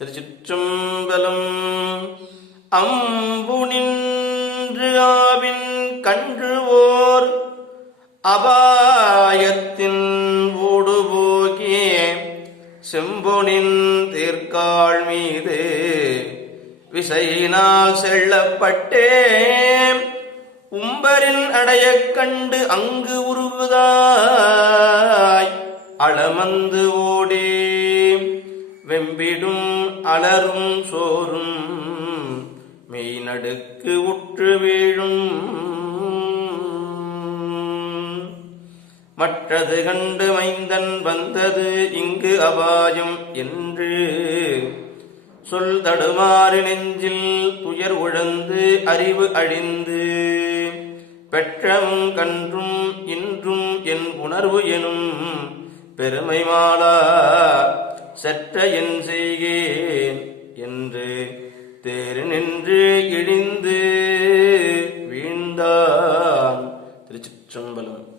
திருச்சிற்றம்பலம். அம்பு நின்று ஆவின் கன்று ஓர் அபாயத்தின் ஊடுபோகிய செம்பொனின் தீர்க்காள் மீது விசையினால் செல்லப்பட்டேன். உம்பரின் அடையக் கண்டு அங்கு உருவுதாய் அளமந்து ஓடே வெம்பிடும் அலரும் சோறும் மெய்நடுக்கு உற்று வீழும். மற்றது கண்டு மைந்தன் வந்தது இங்கு அபாயம் என்று சொல் தடுமாறு நெஞ்சில் துயர் உழந்து அறிவு அழிந்து பெற்றமும் கன்றும் இன்றும் என் உணர்வு எனும் பெருமை மாளா சற்ற என் செய்கேன் என்று தேறு நின்று இழிந்து வீழ்ந்தான். திருச்சிற்றம்பலம்.